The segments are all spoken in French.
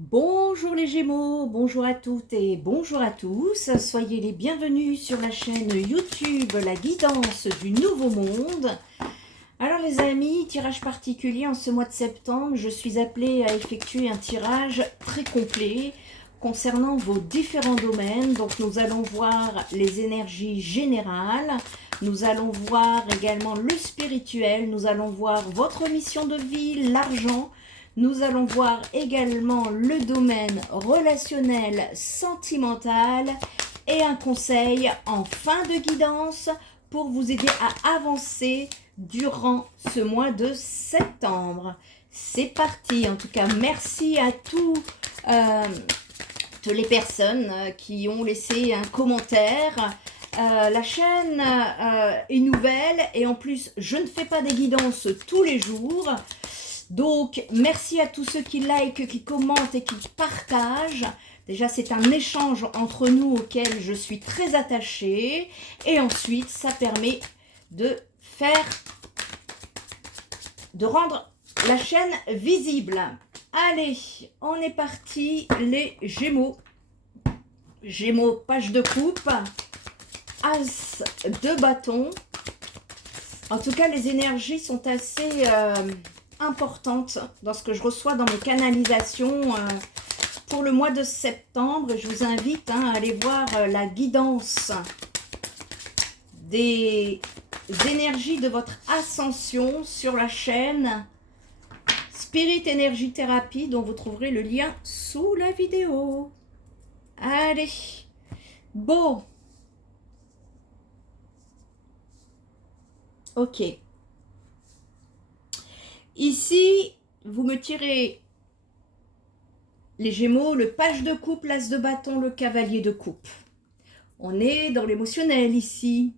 Bonjour les Gémeaux, bonjour à toutes et bonjour à tous. Soyez les bienvenus sur la chaîne YouTube La Guidance du Nouveau Monde. Alors les amis, tirage particulier en ce mois de septembre. Je suis appelée à effectuer un tirage très complet concernant vos différents domaines. Donc nous allons voir les énergies générales. Nous allons voir également le spirituel. Nous allons voir votre mission de vie, l'argent. Nous allons voir également le domaine relationnel, sentimental et un conseil en fin de guidance pour vous aider à avancer durant ce mois de septembre. C'est parti. En tout cas, merci à toutes les personnes qui ont laissé un commentaire. La chaîne est nouvelle et en plus, je ne fais pas des guidances tous les jours. Donc, merci à tous ceux qui likent, qui commentent et qui partagent. Déjà, c'est un échange entre nous auquel je suis très attachée. Et ensuite, ça permet de rendre la chaîne visible. Allez, on est parti, les Gémeaux. Gémeaux, page de coupe. As de bâton. En tout cas, les énergies sont assez importante dans ce que je reçois dans mes canalisations pour le mois de septembre. Je vous invite à aller voir la guidance des énergies de votre ascension sur la chaîne Spirit Energy Therapy, dont vous trouverez le lien sous la vidéo. Allez, bon. Ok. Ici, vous me tirez les Gémeaux, le page de coupe, l'as de bâton, le cavalier de coupe. On est dans l'émotionnel ici.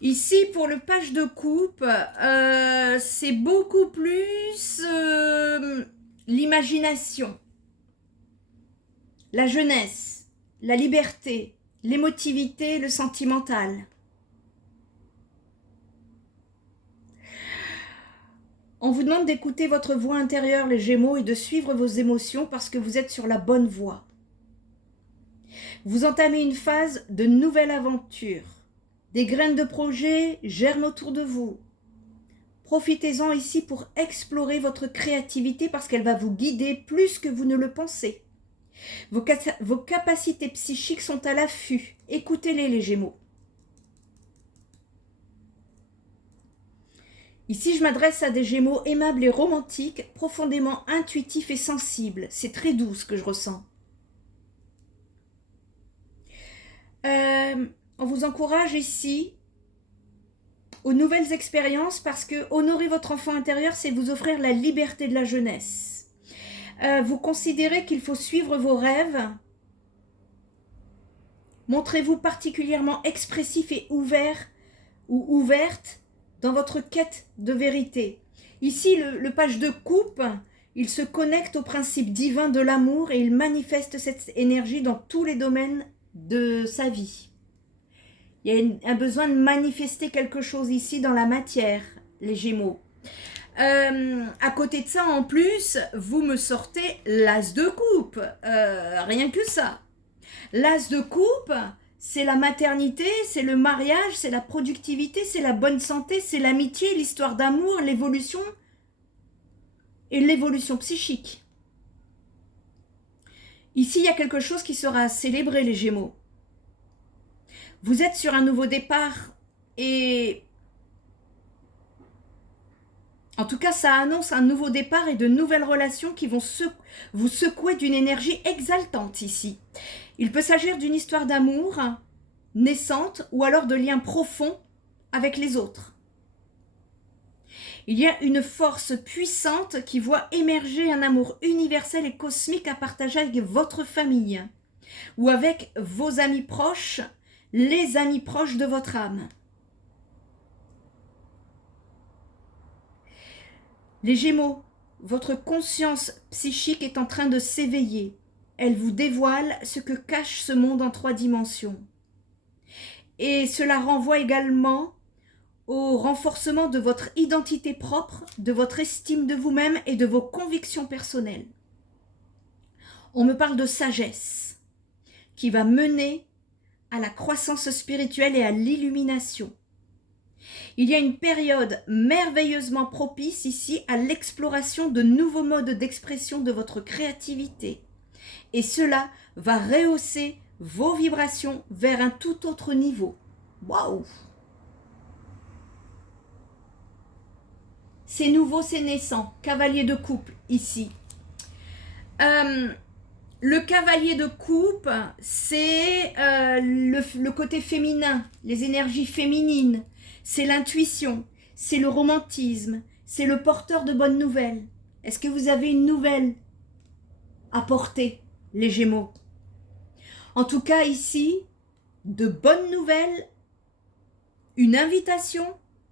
Ici, pour le page de coupe, c'est beaucoup plus l'imagination, la jeunesse, la liberté, l'émotivité, le sentimental. On vous demande d'écouter votre voix intérieure, les Gémeaux, et de suivre vos émotions parce que vous êtes sur la bonne voie. Vous entamez une phase de nouvelle aventure. Des graines de projet germent autour de vous. Profitez-en ici pour explorer votre créativité parce qu'elle va vous guider plus que vous ne le pensez. Vos capacités psychiques sont à l'affût. Écoutez-les, les Gémeaux. Ici, je m'adresse à des Gémeaux aimables et romantiques, profondément intuitifs et sensibles. C'est très doux ce que je ressens. On vous encourage ici aux nouvelles expériences parce que honorer votre enfant intérieur, c'est vous offrir la liberté de la jeunesse. Vous considérez qu'il faut suivre vos rêves. Montrez-vous particulièrement expressif et ouvert ou ouverte dans votre quête de vérité. Ici, le page de coupe, il se connecte au principe divin de l'amour et il manifeste cette énergie dans tous les domaines de sa vie. Il y a un besoin de manifester quelque chose ici dans la matière, les Gémeaux. À côté de ça, en plus, vous me sortez l'as de coupe. Rien que ça. L'as de coupe, c'est la maternité, c'est le mariage, c'est la productivité, c'est la bonne santé, c'est l'amitié, l'histoire d'amour, l'évolution et l'évolution psychique. Ici, il y a quelque chose qui sera à célébrer, les Gémeaux. Vous êtes sur un nouveau départ et en tout cas, ça annonce un nouveau départ et de nouvelles relations qui vont vous secouer d'une énergie exaltante ici. Il peut s'agir d'une histoire d'amour naissante ou alors de liens profonds avec les autres. Il y a une force puissante qui voit émerger un amour universel et cosmique à partager avec votre famille ou avec vos amis proches, les amis proches de votre âme. Les Gémeaux, votre conscience psychique est en train de s'éveiller. Elle vous dévoile ce que cache ce monde en 3 dimensions. Et cela renvoie également au renforcement de votre identité propre, de votre estime de vous-même et de vos convictions personnelles. On me parle de sagesse qui va mener à la croissance spirituelle et à l'illumination. Il y a une période merveilleusement propice ici à l'exploration de nouveaux modes d'expression de votre créativité. Et cela va rehausser vos vibrations vers un tout autre niveau. Waouh! C'est nouveau, c'est naissant. Cavalier de coupe, ici. Le cavalier de coupe, c'est le côté féminin, les énergies féminines. C'est l'intuition, c'est le romantisme, c'est le porteur de bonnes nouvelles. Est-ce que vous avez une nouvelle à porter, les Gémeaux? En tout cas, ici, de bonnes nouvelles, une invitation,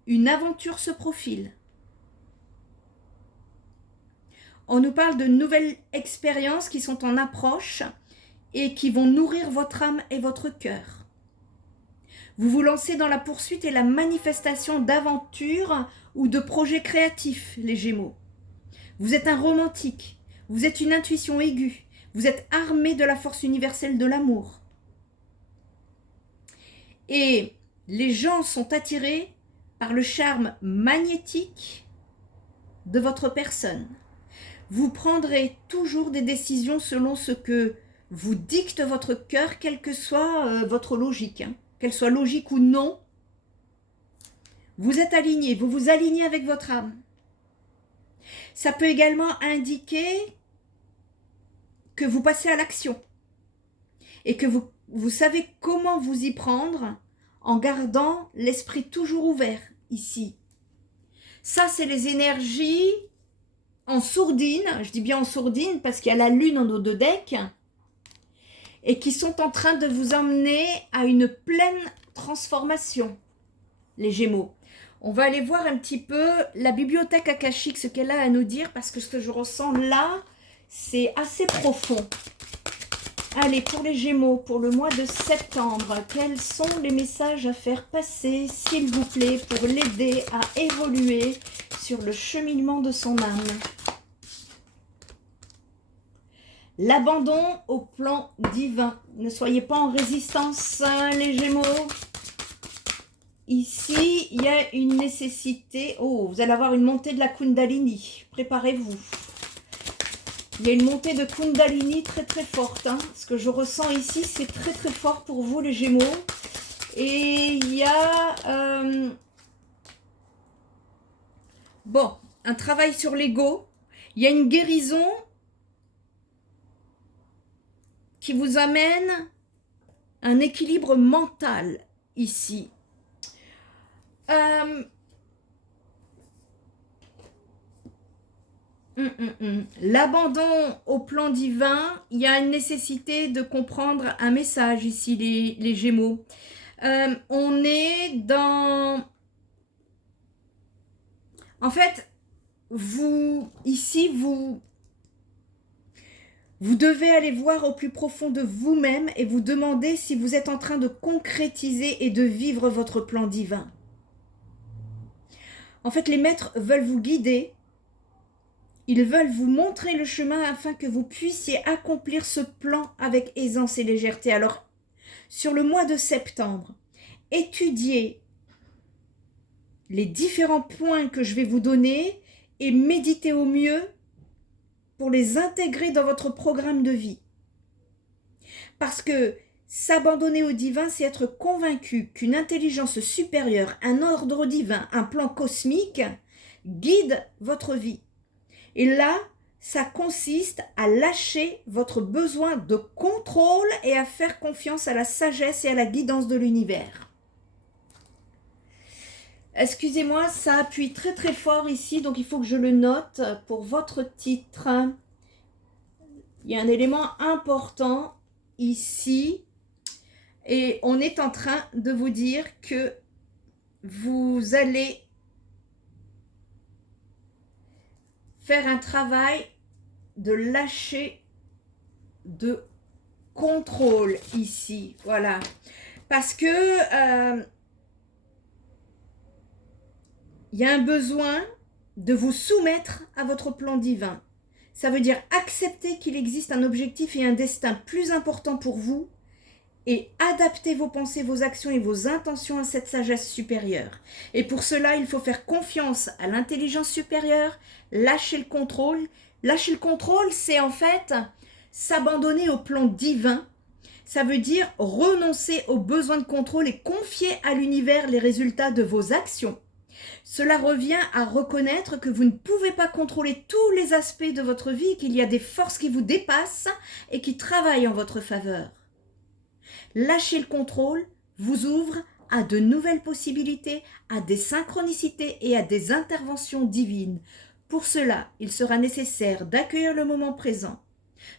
une aventure se profile. On nous parle de nouvelles expériences qui sont en approche et qui vont nourrir votre âme et votre cœur. Vous vous lancez dans la poursuite et la manifestation d'aventures ou de projets créatifs, les Gémeaux. Vous êtes un romantique, vous êtes une intuition aiguë, vous êtes armé de la force universelle de l'amour. Et les gens sont attirés par le charme magnétique de votre personne. Vous prendrez toujours des décisions selon ce que vous dicte votre cœur, quelle que soit votre logique, qu'elle soit logique ou non. Vous êtes aligné, vous vous alignez avec votre âme. Ça peut également indiquer que vous passez à l'action et que vous savez comment vous y prendre en gardant l'esprit toujours ouvert ici. Ça, c'est les énergies en sourdine, je dis bien en sourdine parce qu'il y a la lune en nos deux decks, et qui sont en train de vous emmener à une pleine transformation, les Gémeaux. On va aller voir un petit peu la bibliothèque akashique, ce qu'elle a à nous dire, parce que ce que je ressens là, c'est assez profond. Allez, pour les Gémeaux, pour le mois de septembre, quels sont les messages à faire passer, s'il vous plaît, pour l'aider à évoluer sur le cheminement de son âme? L'abandon au plan divin. Ne soyez pas en résistance, hein, les Gémeaux. Ici, il y a une nécessité. Oh, vous allez avoir une montée de la Kundalini. Préparez-vous. Il y a une montée de Kundalini très très forte. Hein. Ce que je ressens ici, c'est très très fort pour vous, les Gémeaux. Et il y a... Bon, un travail sur l'ego. Il y a une guérison qui vous amène un équilibre mental ici. L'abandon au plan divin, il y a une nécessité de comprendre un message ici, les Gémeaux. On est dans... En fait, vous devez aller voir au plus profond de vous-même et vous demander si vous êtes en train de concrétiser et de vivre votre plan divin. En fait, les maîtres veulent vous guider. Ils veulent vous montrer le chemin afin que vous puissiez accomplir ce plan avec aisance et légèreté. Alors, sur le mois de septembre, étudiez les différents points que je vais vous donner et méditez au mieux pour les intégrer dans votre programme de vie. Parce que s'abandonner au divin, c'est être convaincu qu'une intelligence supérieure, un ordre divin, un plan cosmique guide votre vie. Et là, ça consiste à lâcher votre besoin de contrôle et à faire confiance à la sagesse et à la guidance de l'univers. Excusez-moi, ça appuie très très fort ici, donc il faut que je le note pour votre titre. Il y a un élément important ici et on est en train de vous dire que vous allez faire un travail de lâcher de contrôle ici, voilà, parce que il y a un besoin de vous soumettre à votre plan divin. Ça veut dire accepter qu'il existe un objectif et un destin plus important pour vous et adapter vos pensées, vos actions et vos intentions à cette sagesse supérieure. Et pour cela, il faut faire confiance à l'intelligence supérieure, lâcher le contrôle. Lâcher le contrôle, c'est en fait s'abandonner au plan divin. Ça veut dire renoncer au besoin de contrôle et confier à l'univers les résultats de vos actions. Cela revient à reconnaître que vous ne pouvez pas contrôler tous les aspects de votre vie, qu'il y a des forces qui vous dépassent et qui travaillent en votre faveur. Lâcher le contrôle vous ouvre à de nouvelles possibilités, à des synchronicités et à des interventions divines. Pour cela, il sera nécessaire d'accueillir le moment présent,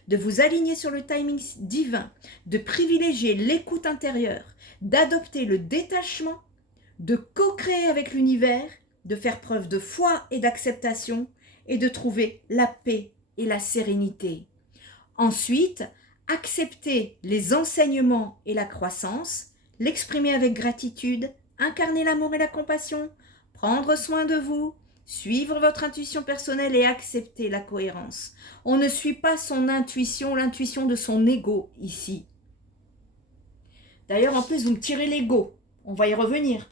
de vous aligner sur le timing divin, de privilégier l'écoute intérieure, d'adopter le détachement, de co-créer avec l'univers, de faire preuve de foi et d'acceptation et de trouver la paix et la sérénité. Ensuite, accepter les enseignements et la croissance, l'exprimer avec gratitude, incarner l'amour et la compassion, prendre soin de vous, suivre votre intuition personnelle et accepter la cohérence. On ne suit pas son intuition, l'intuition de son ego ici. D'ailleurs, en plus, vous me tirez l'ego. On va y revenir.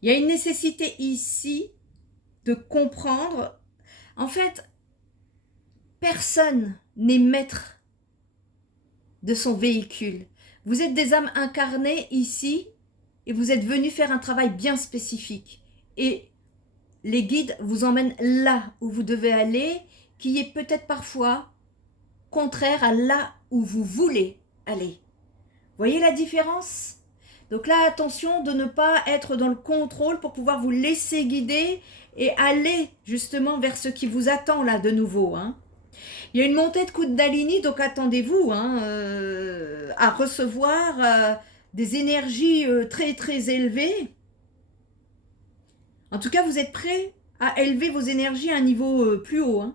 Il y a une nécessité ici de comprendre. En fait, personne n'est maître de son véhicule. Vous êtes des âmes incarnées ici et vous êtes venus faire un travail bien spécifique. Et les guides vous emmènent là où vous devez aller, qui est peut-être parfois contraire à là où vous voulez aller. Voyez la différence ? Donc là, attention de ne pas être dans le contrôle pour pouvoir vous laisser guider et aller justement vers ce qui vous attend là de nouveau. Il y a une montée de Kundalini, donc attendez-vous à recevoir des énergies très très élevées. En tout cas, vous êtes prêts à élever vos énergies à un niveau plus haut.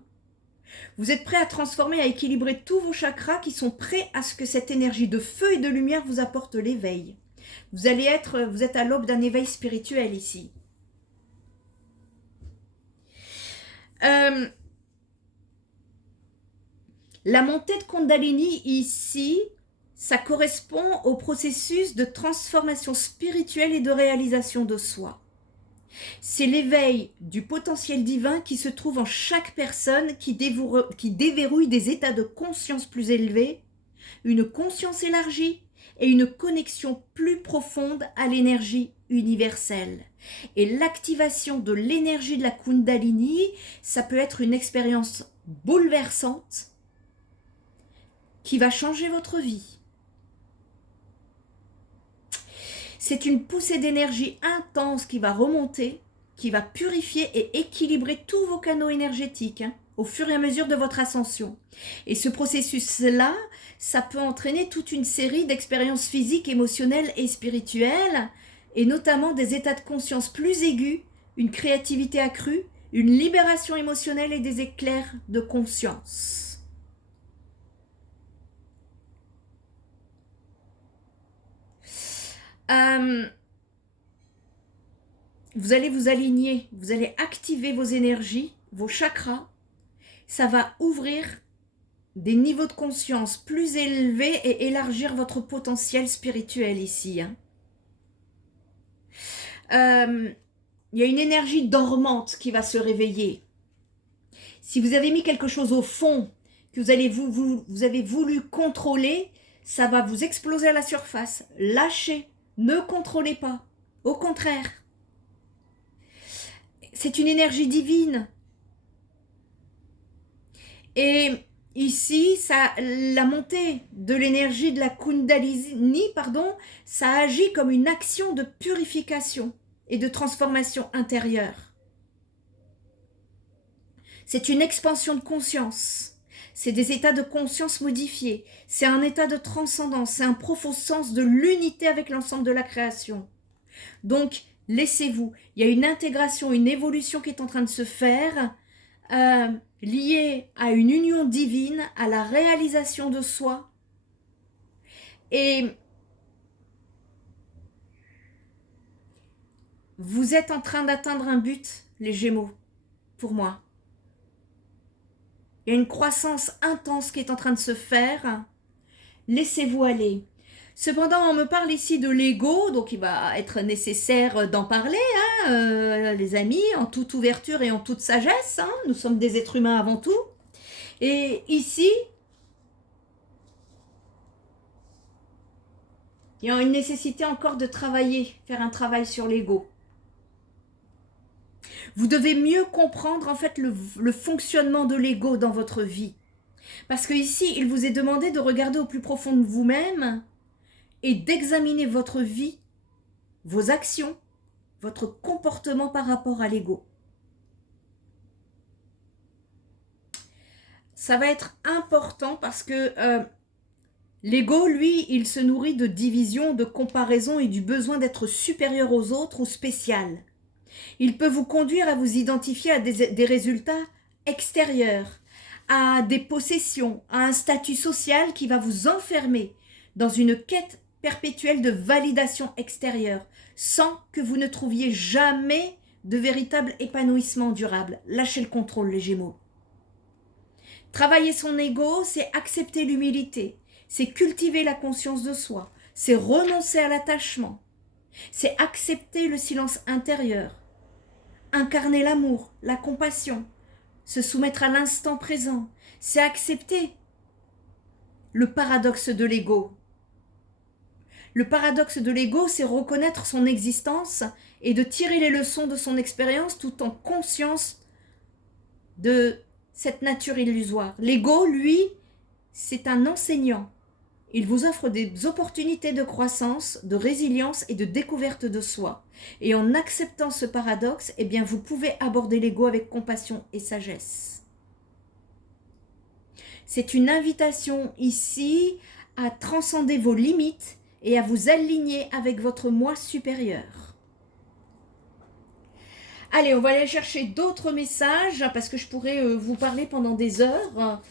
Vous êtes prêts à transformer, à équilibrer tous vos chakras qui sont prêts à ce que cette énergie de feu et de lumière vous apporte l'éveil. Vous êtes à l'aube d'un éveil spirituel ici. La montée de Kundalini ici, ça correspond au processus de transformation spirituelle et de réalisation de soi. C'est l'éveil du potentiel divin qui se trouve en chaque personne qui déverrouille des états de conscience plus élevés, une conscience élargie et une connexion plus profonde à l'énergie universelle. Et l'activation de l'énergie de la Kundalini, ça peut être une expérience bouleversante qui va changer votre vie. C'est une poussée d'énergie intense qui va remonter, qui va purifier et équilibrer tous vos canaux énergétiques au fur et à mesure de votre ascension. Et ce processus-là, ça peut entraîner toute une série d'expériences physiques, émotionnelles et spirituelles, et notamment des états de conscience plus aigus, une créativité accrue, une libération émotionnelle et des éclairs de conscience. Vous allez vous aligner, vous allez activer vos énergies, vos chakras. Ça va ouvrir des niveaux de conscience plus élevés et élargir votre potentiel spirituel ici. Il y a une énergie dormante qui va se réveiller. Si vous avez mis quelque chose au fond, que vous avez voulu contrôler, ça va vous exploser à la surface. Lâchez, ne contrôlez pas. Au contraire. C'est une énergie divine. Et ici, la montée de l'énergie de la Kundalini, ça agit comme une action de purification et de transformation intérieure. C'est une expansion de conscience. C'est des états de conscience modifiés. C'est un état de transcendance. C'est un profond sens de l'unité avec l'ensemble de la création. Donc, laissez-vous. Il y a une intégration, une évolution qui est en train de se faire, liée à une union divine, à la réalisation de soi. Et vous êtes en train d'atteindre un but, les Gémeaux, pour moi. Il y a une croissance intense qui est en train de se faire. Laissez-vous aller. Cependant, on me parle ici de l'ego, donc il va être nécessaire d'en parler, hein, les amis, en toute ouverture et en toute sagesse. Hein. Nous sommes des êtres humains avant tout. Et ici, il y a une nécessité encore de travailler, faire un travail sur l'ego. Vous devez mieux comprendre en fait le fonctionnement de l'ego dans votre vie. Parce que ici, il vous est demandé de regarder au plus profond de vous-même et d'examiner votre vie, vos actions, votre comportement par rapport à l'ego. Ça va être important parce que l'ego, lui, il se nourrit de division, de comparaison et du besoin d'être supérieur aux autres ou spécial. Il peut vous conduire à vous identifier à des résultats extérieurs, à des possessions, à un statut social qui va vous enfermer dans une quête perpétuelle de validation extérieure, sans que vous ne trouviez jamais de véritable épanouissement durable. Lâchez le contrôle, les Gémeaux. Travailler son ego, c'est accepter l'humilité, c'est cultiver la conscience de soi, c'est renoncer à l'attachement, c'est accepter le silence intérieur, incarner l'amour, la compassion, se soumettre à l'instant présent, c'est accepter le paradoxe de l'ego. Le paradoxe de l'ego, c'est reconnaître son existence et de tirer les leçons de son expérience tout en conscience de cette nature illusoire. L'ego, lui, c'est un enseignant. Il vous offre des opportunités de croissance, de résilience et de découverte de soi. Et en acceptant ce paradoxe, eh bien, vous pouvez aborder l'ego avec compassion et sagesse. C'est une invitation ici à transcender vos limites et à vous aligner avec votre moi supérieur. Allez, on va aller chercher d'autres messages parce que je pourrais vous parler pendant des heures.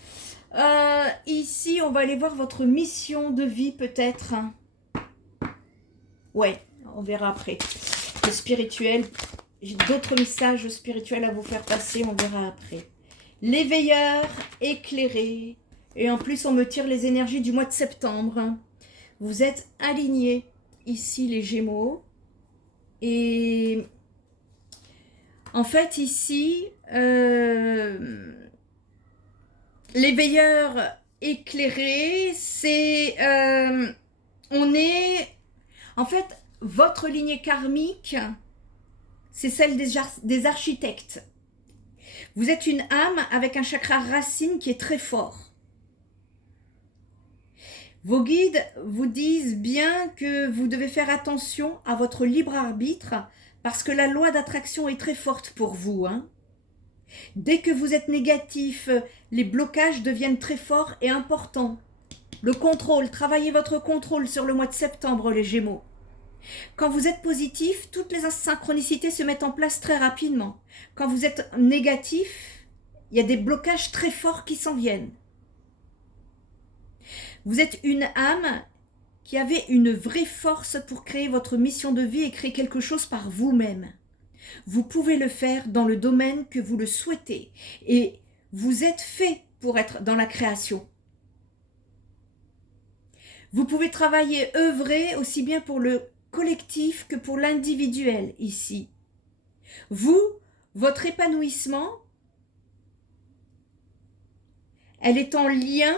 Ici, on va aller voir votre mission de vie peut-être. Ouais, on verra après. Le spirituel, j'ai d'autres messages spirituels à vous faire passer, on verra après. L'éveilleur éclairé. Et en plus, on me tire les énergies du mois de septembre. Vous êtes alignés ici, les Gémeaux. Et en fait, ici, l'éveilleur éclairé, c'est... on est... En fait, votre lignée karmique, c'est celle des architectes. Vous êtes une âme avec un chakra racine qui est très fort. Vos guides vous disent bien que vous devez faire attention à votre libre arbitre parce que la loi d'attraction est très forte pour vous. Hein. Dès que vous êtes négatif, les blocages deviennent très forts et importants. Le contrôle, travaillez votre contrôle sur le mois de septembre, les Gémeaux. Quand vous êtes positif, toutes les synchronicités se mettent en place très rapidement. Quand vous êtes négatif, il y a des blocages très forts qui s'en viennent. Vous êtes une âme qui avait une vraie force pour créer votre mission de vie et créer quelque chose par vous-même. Vous pouvez le faire dans le domaine que vous le souhaitez et vous êtes fait pour être dans la création. Vous pouvez travailler, œuvrer aussi bien pour le collectif que pour l'individuel ici. Vous, votre épanouissement, elle est en lien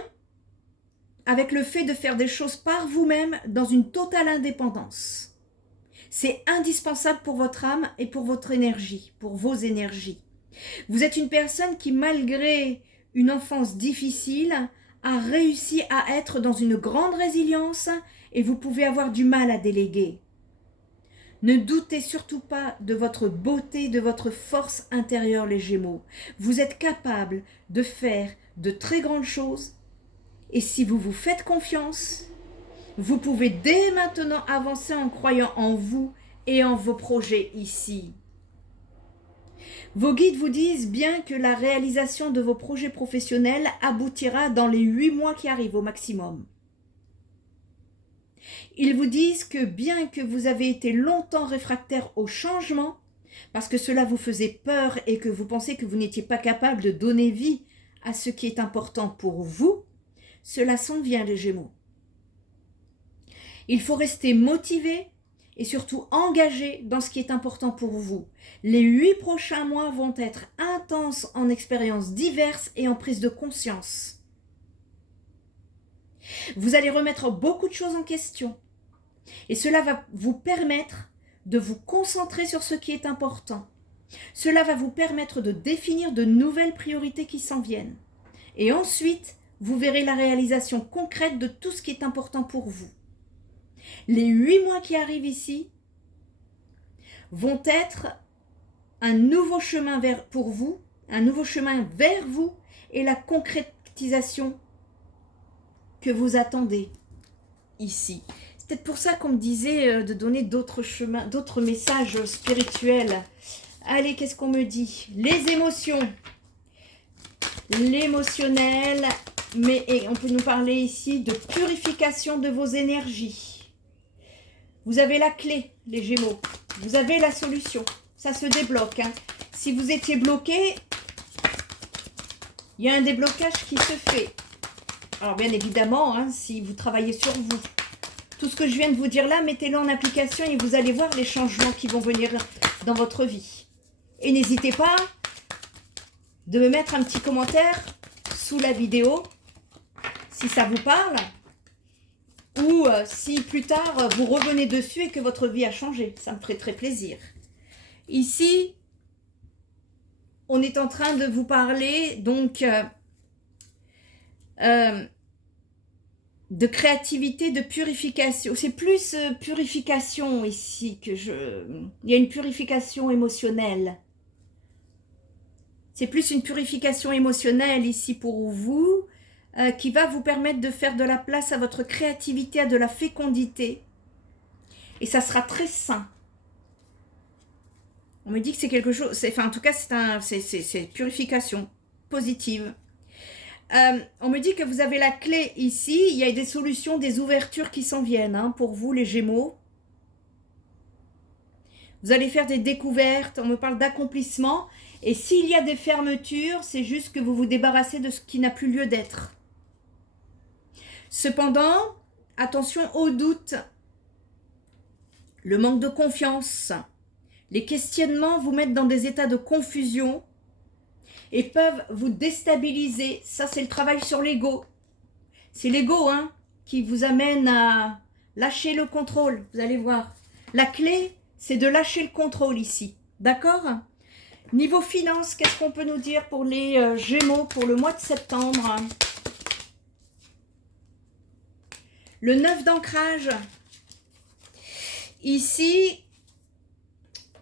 avec le fait de faire des choses par vous-même dans une totale indépendance. C'est indispensable pour votre âme et pour votre énergie, pour vos énergies. Vous êtes une personne qui, malgré une enfance difficile, a réussi à être dans une grande résilience et vous pouvez avoir du mal à déléguer. Ne doutez surtout pas de votre beauté, de votre force intérieure, les Gémeaux. Vous êtes capable de faire de très grandes choses et si vous vous faites confiance, vous pouvez dès maintenant avancer en croyant en vous et en vos projets ici. Vos guides vous disent bien que la réalisation de vos projets professionnels aboutira dans les 8 mois qui arrivent au maximum. Ils vous disent que bien que vous avez été longtemps réfractaire au changement, parce que cela vous faisait peur et que vous pensez que vous n'étiez pas capable de donner vie à ce qui est important pour vous, cela s'en vient les Gémeaux. Il faut rester motivé et surtout engagé dans ce qui est important pour vous. Les 8 prochains mois vont être intenses en expériences diverses et en prise de conscience. Vous allez remettre beaucoup de choses en question et cela va vous permettre de vous concentrer sur ce qui est important. Cela va vous permettre de définir de nouvelles priorités qui s'en viennent. Et ensuite, vous verrez la réalisation concrète de tout ce qui est important pour vous. Les 8 mois qui arrivent ici vont être un nouveau chemin pour vous, un nouveau chemin vers vous et la concrétisation que vous attendez ici. C'est peut-être pour ça qu'on me disait de donner d'autres chemins, d'autres messages spirituels. Allez, qu'est-ce qu'on me dit? Les émotions, l'émotionnel, mais on peut nous parler ici de purification de vos énergies. Vous avez la clé, les Gémeaux. Vous avez la solution. Ça se débloque. Hein. Si vous étiez bloqué, il y a un déblocage qui se fait. Alors bien évidemment, hein, si vous travaillez sur vous, tout ce que je viens de vous dire là, mettez-le en application et vous allez voir les changements qui vont venir dans votre vie. Et n'hésitez pas de me mettre un petit commentaire sous la vidéo si ça vous parle ou si plus tard vous revenez dessus et que votre vie a changé. Ça me ferait très plaisir. Ici, on est en train de vous parler donc de créativité, de purification. C'est plus purification ici que il y a une purification émotionnelle. C'est plus une purification émotionnelle ici pour vous qui va vous permettre de faire de la place à votre créativité, à de la fécondité. Et ça sera très sain. On me dit que c'est quelque chose, en tout cas c'est purification positive. On me dit que vous avez la clé ici, il y a des solutions, des ouvertures qui s'en viennent hein, pour vous les Gémeaux. Vous allez faire des découvertes, on me parle d'accomplissement. Et s'il y a des fermetures, c'est juste que vous vous débarrassez de ce qui n'a plus lieu d'être. Cependant, attention aux doutes, le manque de confiance, les questionnements vous mettent dans des états de confusion et peuvent vous déstabiliser. Ça, c'est le travail sur l'ego. C'est l'ego hein, qui vous amène à lâcher le contrôle. Vous allez voir. La clé, c'est de lâcher le contrôle ici. D'accord ? Niveau finance, qu'est-ce qu'on peut nous dire pour les Gémeaux pour le mois de septembre? Le 9 d'ancrage. Ici,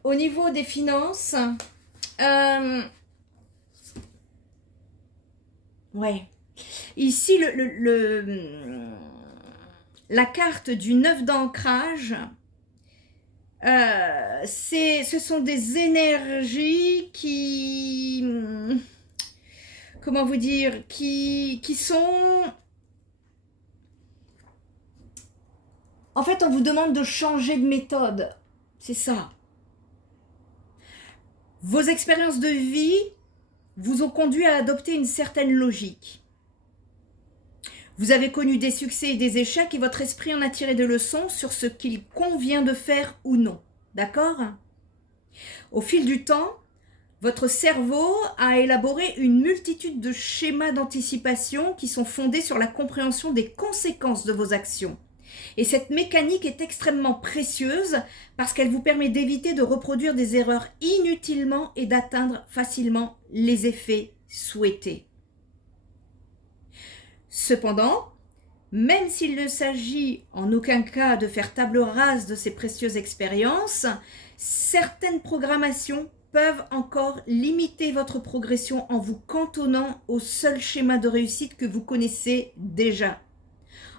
au niveau des finances, ouais. Ici, la carte du 9 d'ancrage, ce sont des énergies qui, comment vous dire, qui sont, en fait, on vous demande de changer de méthode, c'est ça. Vos expériences de vie vous ont conduit à adopter une certaine logique. Vous avez connu des succès et des échecs et votre esprit en a tiré des leçons sur ce qu'il convient de faire ou non. D'accord ? Au fil du temps, votre cerveau a élaboré une multitude de schémas d'anticipation qui sont fondés sur la compréhension des conséquences de vos actions. Et cette mécanique est extrêmement précieuse parce qu'elle vous permet d'éviter de reproduire des erreurs inutilement et d'atteindre facilement les effets souhaités. Cependant, même s'il ne s'agit en aucun cas de faire table rase de ces précieuses expériences, certaines programmations peuvent encore limiter votre progression en vous cantonnant au seul schéma de réussite que vous connaissez déjà.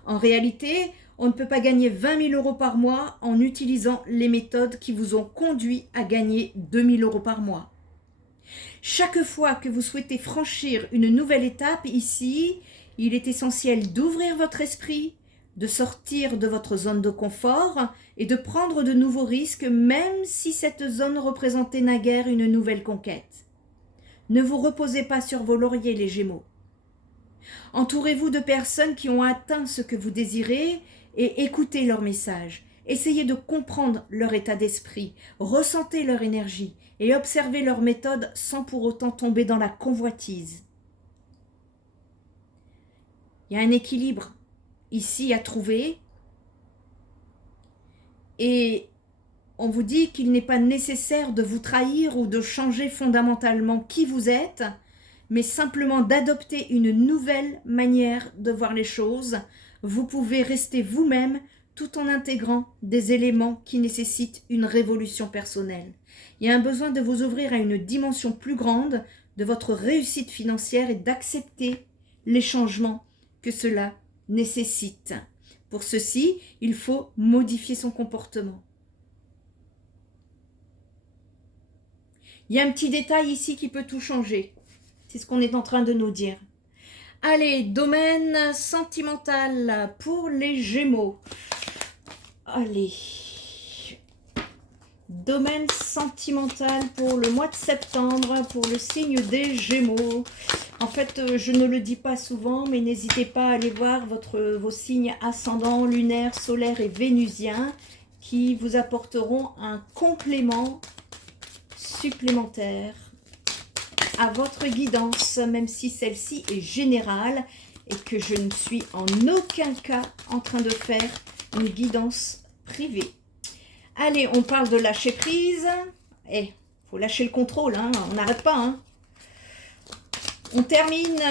En réalité, on ne peut pas gagner 20 000 € par mois en utilisant les méthodes qui vous ont conduit à gagner 2 000 € par mois. Chaque fois que vous souhaitez franchir une nouvelle étape ici, il est essentiel d'ouvrir votre esprit, de sortir de votre zone de confort et de prendre de nouveaux risques, même si cette zone représentait naguère une nouvelle conquête. Ne vous reposez pas sur vos lauriers, les Gémeaux. Entourez-vous de personnes qui ont atteint ce que vous désirez et écoutez leurs messages. Essayez de comprendre leur état d'esprit, ressentez leur énergie et observez leurs méthodes sans pour autant tomber dans la convoitise. Il y a un équilibre ici à trouver et on vous dit qu'il n'est pas nécessaire de vous trahir ou de changer fondamentalement qui vous êtes, mais simplement d'adopter une nouvelle manière de voir les choses. Vous pouvez rester vous-même tout en intégrant des éléments qui nécessitent une révolution personnelle. Il y a un besoin de vous ouvrir à une dimension plus grande de votre réussite financière et d'accepter les changements que cela nécessite. Pour ceci, il faut modifier son comportement. Il y a un petit détail ici qui peut tout changer. C'est ce qu'on est en train de nous dire. Allez, domaine sentimental pour les Gémeaux. Allez. Domaine sentimental pour le mois de septembre, pour le signe des Gémeaux. En fait, je ne le dis pas souvent, mais n'hésitez pas à aller voir vos signes ascendants, lunaires, solaires et vénusiens qui vous apporteront un complément supplémentaire à votre guidance, même si celle-ci est générale et que je ne suis en aucun cas en train de faire une guidance privée. Allez, on parle de lâcher prise. Eh, faut lâcher le contrôle, hein, on n'arrête pas. Hein. On termine,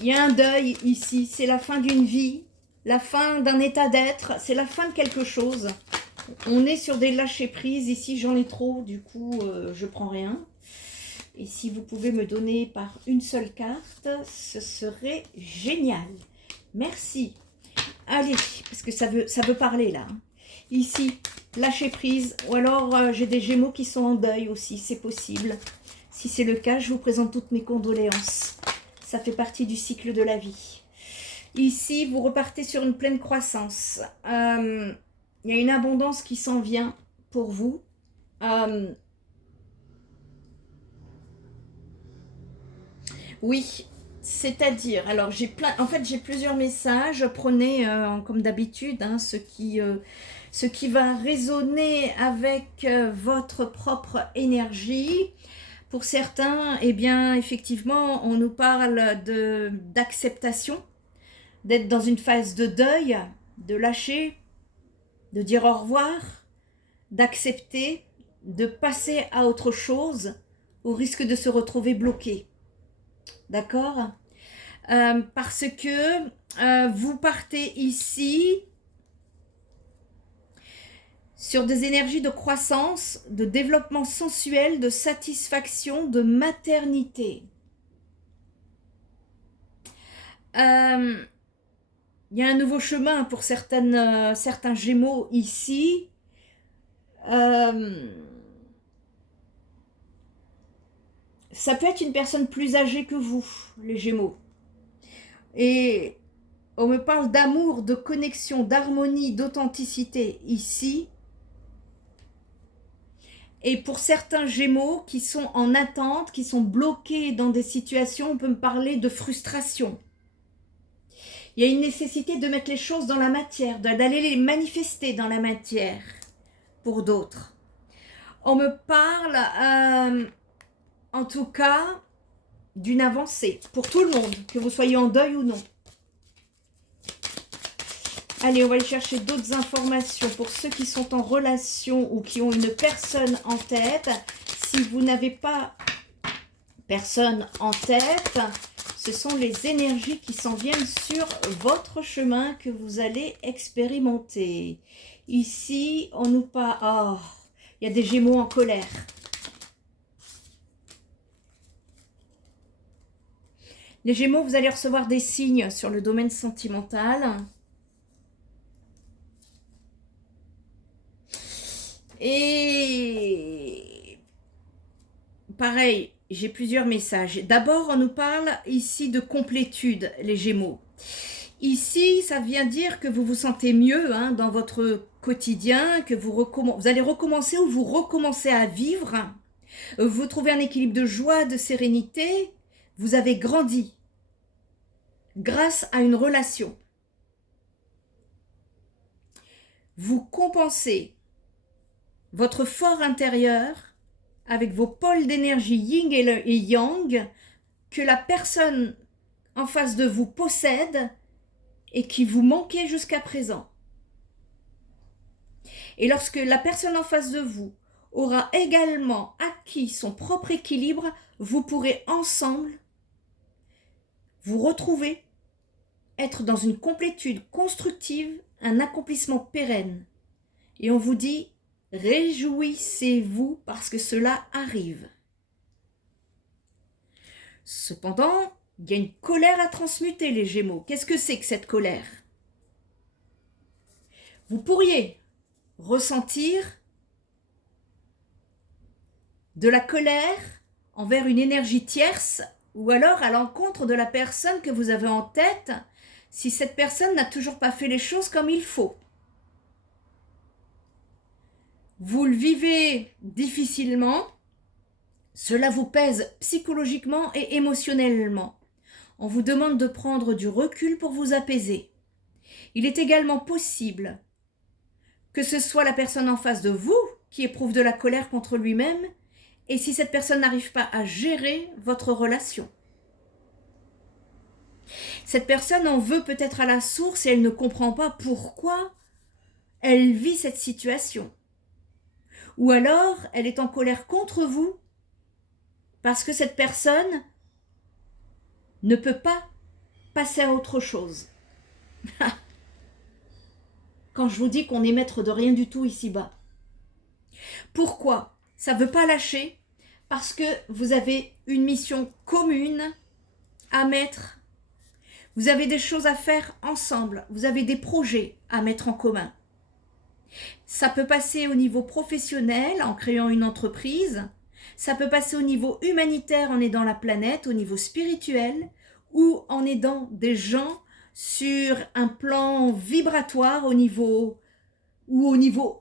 il y a un deuil ici, c'est la fin d'une vie, la fin d'un état d'être, c'est la fin de quelque chose. On est sur des lâcher prises, ici j'en ai trop, du coup je prends rien. Et si vous pouvez me donner par une seule carte, ce serait génial. Merci. Allez, parce que ça veut parler là. Hein. Ici, lâcher prise, ou alors j'ai des Gémeaux qui sont en deuil aussi, c'est possible. Si c'est le cas, je vous présente toutes mes condoléances. Ça fait partie du cycle de la vie. Ici, vous repartez sur une pleine croissance. Il y a une abondance qui s'en vient pour vous. Oui, c'est-à-dire, alors j'ai plusieurs messages. Prenez comme d'habitude hein, ce qui va résonner avec votre propre énergie. Pour certains, eh bien, effectivement, on nous parle d'acceptation, d'être dans une phase de deuil, de lâcher, de dire au revoir, d'accepter, de passer à autre chose, au risque de se retrouver bloqué. D'accord ? Parce que vous partez ici sur des énergies de croissance, de développement sensuel, de satisfaction, de maternité. Il y a un nouveau chemin pour certains Gémeaux ici. Ça peut être une personne plus âgée que vous, les Gémeaux. Et on me parle d'amour, de connexion, d'harmonie, d'authenticité ici. Et pour certains Gémeaux qui sont en attente, qui sont bloqués dans des situations, on peut me parler de frustration. Il y a une nécessité de mettre les choses dans la matière, d'aller les manifester dans la matière pour d'autres. On me parle, en tout cas, d'une avancée pour tout le monde, que vous soyez en deuil ou non. Allez, on va aller chercher d'autres informations pour ceux qui sont en relation ou qui ont une personne en tête. Si vous n'avez pas personne en tête, ce sont les énergies qui s'en viennent sur votre chemin que vous allez expérimenter. Ici, on nous parle... Oh, il y a des Gémeaux en colère. Les Gémeaux, vous allez recevoir des signes sur le domaine sentimental. Et pareil, j'ai plusieurs messages. D'abord, on nous parle ici de complétude, les Gémeaux. Ici, ça vient dire que vous vous sentez mieux hein, dans votre quotidien, que vous allez recommencer ou vous recommencez à vivre. Vous trouvez un équilibre de joie, de sérénité. Vous avez grandi. grâce à une relation. Vous compensez votre fort intérieur avec vos pôles d'énergie yin et yang que la personne en face de vous possède et qui vous manquait jusqu'à présent. Et lorsque la personne en face de vous aura également acquis son propre équilibre, vous pourrez ensemble vous retrouver, être dans une complétude constructive, un accomplissement pérenne. Et on vous dit, réjouissez-vous parce que cela arrive. Cependant, il y a une colère à transmuter, les Gémeaux. Qu'est-ce que c'est que cette colère? Vous pourriez ressentir de la colère envers une énergie tierce ou alors à l'encontre de la personne que vous avez en tête si cette personne n'a toujours pas fait les choses comme il faut. Vous le vivez difficilement, cela vous pèse psychologiquement et émotionnellement. On vous demande de prendre du recul pour vous apaiser. Il est également possible que ce soit la personne en face de vous qui éprouve de la colère contre lui-même, et si cette personne n'arrive pas à gérer votre relation. Cette personne en veut peut-être à la source et elle ne comprend pas pourquoi elle vit cette situation. Ou alors, elle est en colère contre vous parce que cette personne ne peut pas passer à autre chose. Quand je vous dis qu'on est maître de rien du tout ici-bas. Pourquoi? Ça ne veut pas lâcher parce que vous avez une mission commune à mettre. Vous avez des choses à faire ensemble. Vous avez des projets à mettre en commun. Ça peut passer au niveau professionnel en créant une entreprise. Ça peut passer au niveau humanitaire en aidant la planète, au niveau spirituel ou en aidant des gens sur un plan vibratoire au niveau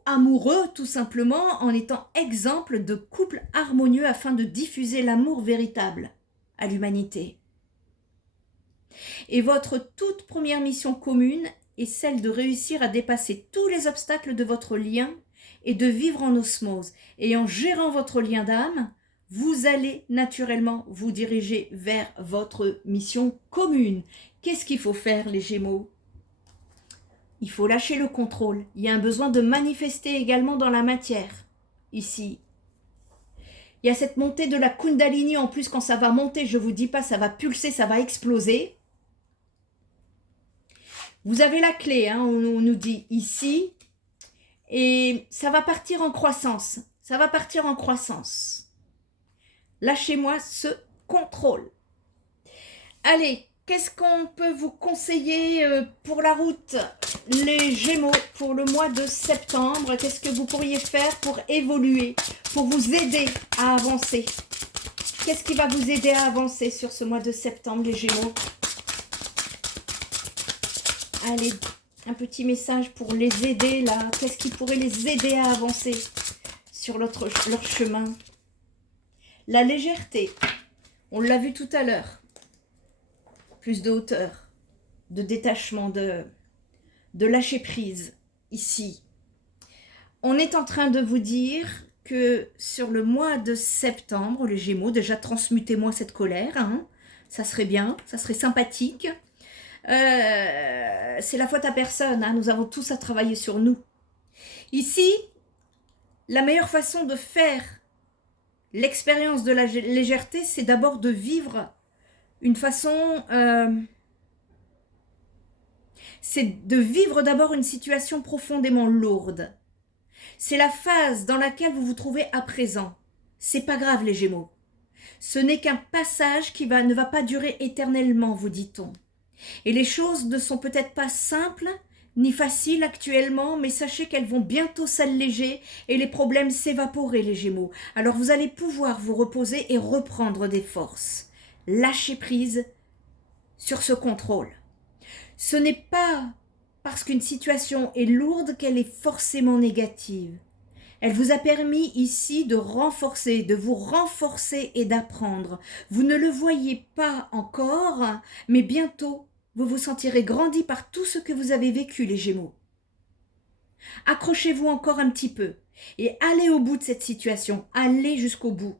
amoureux, tout simplement, en étant exemple de couple harmonieux afin de diffuser l'amour véritable à l'humanité. Et votre toute première mission commune est celle de réussir à dépasser tous les obstacles de votre lien et de vivre en osmose. Et en gérant votre lien d'âme, vous allez naturellement vous diriger vers votre mission commune. Qu'est-ce qu'il faut faire, les Gémeaux? Il faut lâcher le contrôle. Il y a un besoin de manifester également dans la matière, ici. Il y a cette montée de la Kundalini, en plus quand ça va monter, je ne vous dis pas, ça va pulser, ça va exploser. Vous avez la clé, hein, on nous dit ici, et ça va partir en croissance. Ça va partir en croissance. Lâchez-moi ce contrôle. Allez, qu'est-ce qu'on peut vous conseiller pour la route, les Gémeaux, pour le mois de septembre? Qu'est-ce que vous pourriez faire pour évoluer, pour vous aider à avancer? Qu'est-ce qui va vous aider à avancer sur ce mois de septembre, les Gémeaux? Allez, un petit message pour les aider, là. Qu'est-ce qui pourrait les aider à avancer sur leur chemin? La légèreté, on l'a vu tout à l'heure. Plus de hauteur, de détachement, de lâcher prise, ici. On est en train de vous dire que sur le mois de septembre, les Gémeaux, déjà transmutez-moi cette colère, hein, ça serait bien, ça serait sympathique. C'est la faute à personne, hein, nous avons tous à travailler sur nous. Ici, la meilleure façon de faire l'expérience de la légèreté, c'est d'abord de vivre une façon... c'est de vivre d'abord une situation profondément lourde. C'est la phase dans laquelle vous vous trouvez à présent. C'est pas grave, les Gémeaux. Ce n'est qu'un passage qui ne va pas durer éternellement, vous dit-on. Et les choses ne sont peut-être pas simples ni faciles actuellement, mais sachez qu'elles vont bientôt s'alléger et les problèmes s'évaporer, les Gémeaux. Alors vous allez pouvoir vous reposer et reprendre des forces. Lâchez prise sur ce contrôle. Ce n'est pas parce qu'une situation est lourde qu'elle est forcément négative. Elle vous a permis ici de renforcer, de vous renforcer et d'apprendre. Vous ne le voyez pas encore, mais bientôt, vous vous sentirez grandi par tout ce que vous avez vécu, les Gémeaux. Accrochez-vous encore un petit peu et allez au bout de cette situation, allez jusqu'au bout.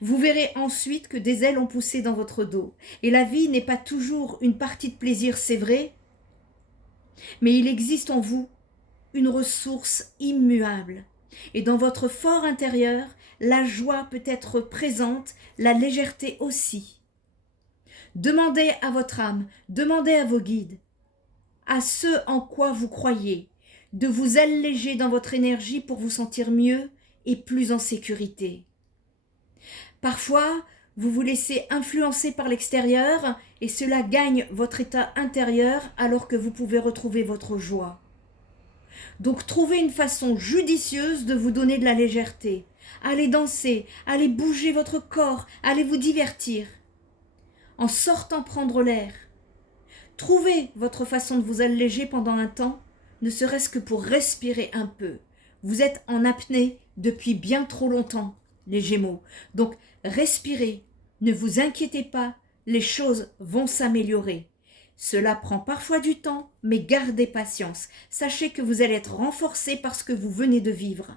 Vous verrez ensuite que des ailes ont poussé dans votre dos. Et la vie n'est pas toujours une partie de plaisir, c'est vrai, mais il existe en vous une ressource immuable. Et dans votre fort intérieur, la joie peut être présente, la légèreté aussi. Demandez à votre âme, demandez à vos guides, à ceux en quoi vous croyez, de vous alléger dans votre énergie pour vous sentir mieux et plus en sécurité. Parfois, vous vous laissez influencer par l'extérieur et cela gagne votre état intérieur alors que vous pouvez retrouver votre joie. Donc trouvez une façon judicieuse de vous donner de la légèreté. Allez danser, allez bouger votre corps, allez vous divertir. En sortant prendre l'air. Trouvez votre façon de vous alléger pendant un temps, ne serait-ce que pour respirer un peu. Vous êtes en apnée depuis bien trop longtemps, les Gémeaux. Donc respirez, ne vous inquiétez pas, les choses vont s'améliorer. Cela prend parfois du temps, mais gardez patience. Sachez que vous allez être renforcé par ce que vous venez de vivre.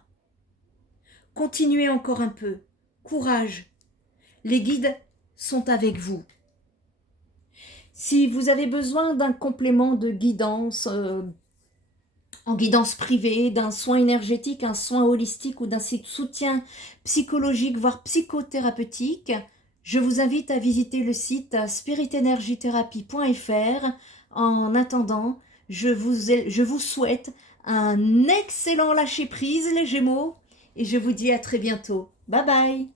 Continuez encore un peu. Courage. Les guides sont avec vous. Si vous avez besoin d'un complément de guidance, en guidance privée, d'un soin énergétique, un soin holistique ou d'un soutien psychologique, voire psychothérapeutique, je vous invite à visiter le site spiritenergitherapie.fr. En attendant, je vous souhaite un excellent lâcher-prise, les Gémeaux, et je vous dis à très bientôt. Bye bye!